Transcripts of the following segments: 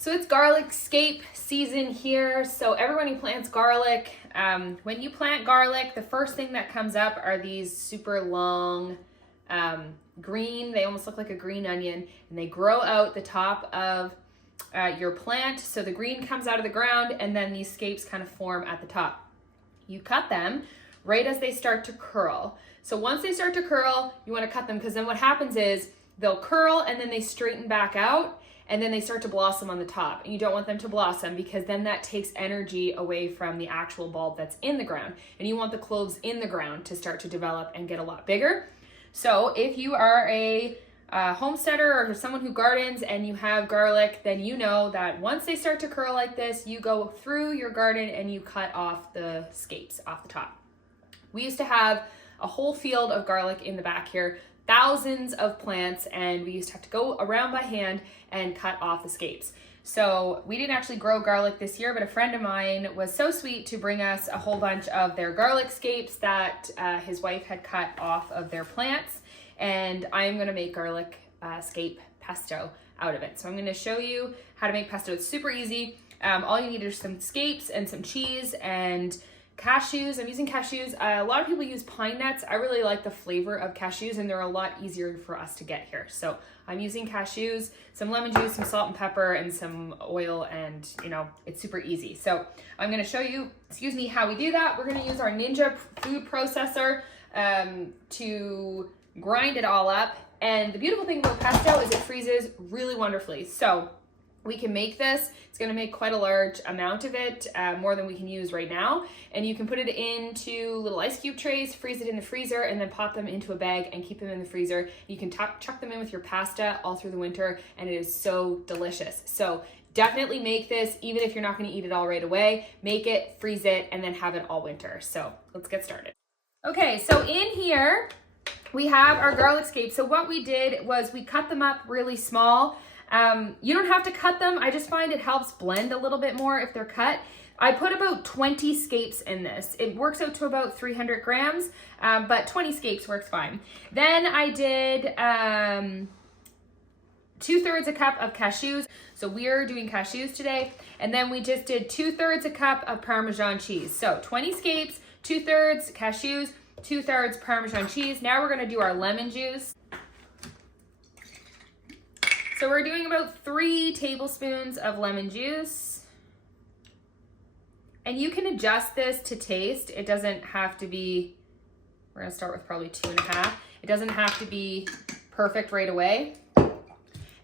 So it's garlic scape season here. So everyone who plants garlic, when you plant garlic, the first thing that comes up are these super long green, they almost look like a green onion, and they grow out the top of your plant. So the green comes out of the ground and then these scapes kind of form at the top. You cut them right as they start to curl. So once they start to curl, you want to cut them because then what happens is they'll curl and then they straighten back out and then they start to blossom on the top. And you don't want them to blossom because then that takes energy away from the actual bulb that's in the ground. And you want the cloves in the ground to start to develop and get a lot bigger. So if you are a homesteader or someone who gardens and you have garlic, then you know that once they start to curl like this, you go through your garden and you cut off the scapes off the top. We used to have a whole field of garlic in the back here, thousands of plants, and we used to have to go around by hand and cut off the scapes. So we didn't actually grow garlic this year, but a friend of mine was so sweet to bring us a whole bunch of their garlic scapes that his wife had cut off of their plants, and I'm gonna make garlic scape pesto out of it. So I'm gonna show you how to make pesto. It's super easy. All you need are some scapes and some cheese and cashews. I'm using cashews. A lot of people use pine nuts. I really like the flavor of cashews and they're a lot easier for us to get here. So I'm using cashews, some lemon juice, some salt and pepper, and some oil, and you know, it's super easy. So I'm gonna show you, how we do that. We're gonna use our Ninja food processor to grind it all up. And the beautiful thing about pesto is it freezes really wonderfully. So we can make this. It's going to make quite a large amount of it, more than we can use right now. And you can put it into little ice cube trays, freeze it in the freezer, and then pop them into a bag and keep them in the freezer. You can chuck them in with your pasta all through the winter, and it is so delicious. So definitely make this, even if you're not going to eat it all right away. Make it, freeze it, and then have it all winter. So let's get started. Okay, so in here we have our garlic scapes. So what we did was we cut them up really small. You don't have to cut them. I just find it helps blend a little bit more if they're cut. I put about 20 scapes in this. It works out to about 300 grams, but 20 scapes works fine. Then I did 2/3 a cup of cashews. So we're doing cashews today. And then we just did 2/3 a cup of Parmesan cheese. So 20 scapes, 2/3 cashews, 2/3 Parmesan cheese. Now we're gonna do our lemon juice. So we're doing about 3 tablespoons of lemon juice. And you can adjust this to taste. It doesn't have to be, we're gonna start with probably 2.5. It doesn't have to be perfect right away.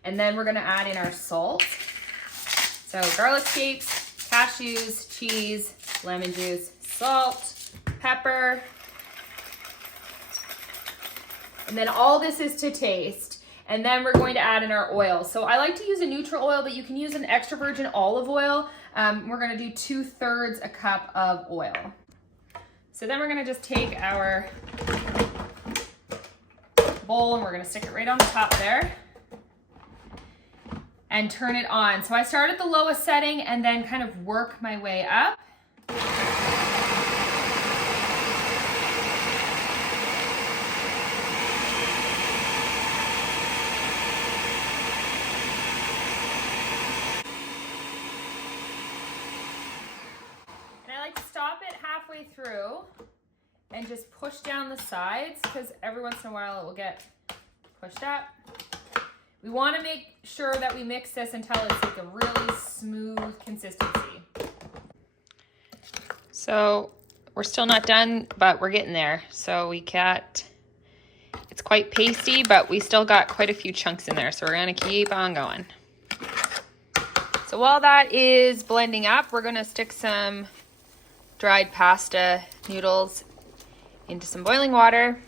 And then we're gonna add in our salt. So garlic scapes, cashews, cheese, lemon juice, salt, pepper. And then all this is to taste. And then we're going to add in our oil. So I like to use a neutral oil, but you can use an extra virgin olive oil. We're gonna do 2/3 a cup of oil. So then we're gonna just take our bowl and we're gonna stick it right on the top there and turn it on. So I start at the lowest setting and then kind of work my way up. Stop it halfway through and just push down the sides because every once in a while it will get pushed up. We want to make sure that we mix this until it's like a really smooth consistency. So we're still not done, but we're getting there. So it's quite pasty, but we still got quite a few chunks in there. So we're going to keep on going. So while that is blending up, we're going to stick some dried pasta noodles into some boiling water.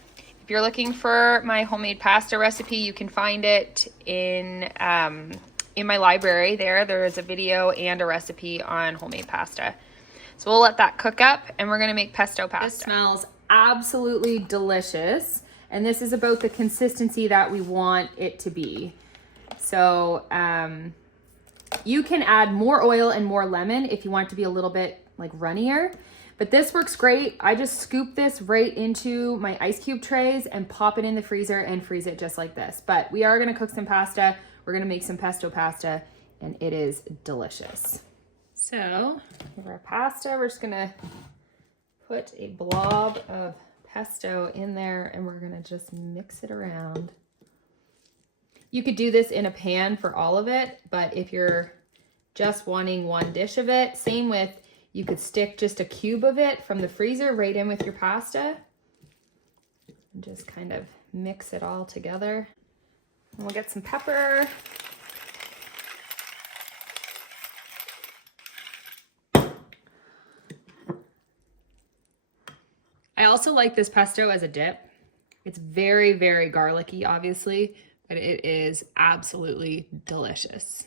If you're looking for my homemade pasta recipe, you can find it in my library there. There is a video and a recipe on homemade pasta. So we'll let that cook up and we're gonna make pesto pasta. This smells absolutely delicious. And this is about the consistency that we want it to be. So you can add more oil and more lemon if you want it to be a little bit like runnier, but this works great. I just scoop this right into my ice cube trays and pop it in the freezer and freeze it just like this. But we are gonna cook some pasta. We're gonna make some pesto pasta and it is delicious. So for our pasta, we're just gonna put a blob of pesto in there and we're gonna just mix it around. You could do this in a pan for all of it, but if you're just wanting one dish of it, same with, you could stick just a cube of it from the freezer right in with your pasta and just kind of mix it all together. And we'll get some pepper. I also like this pesto as a dip. It's very, very garlicky, obviously, but it is absolutely delicious.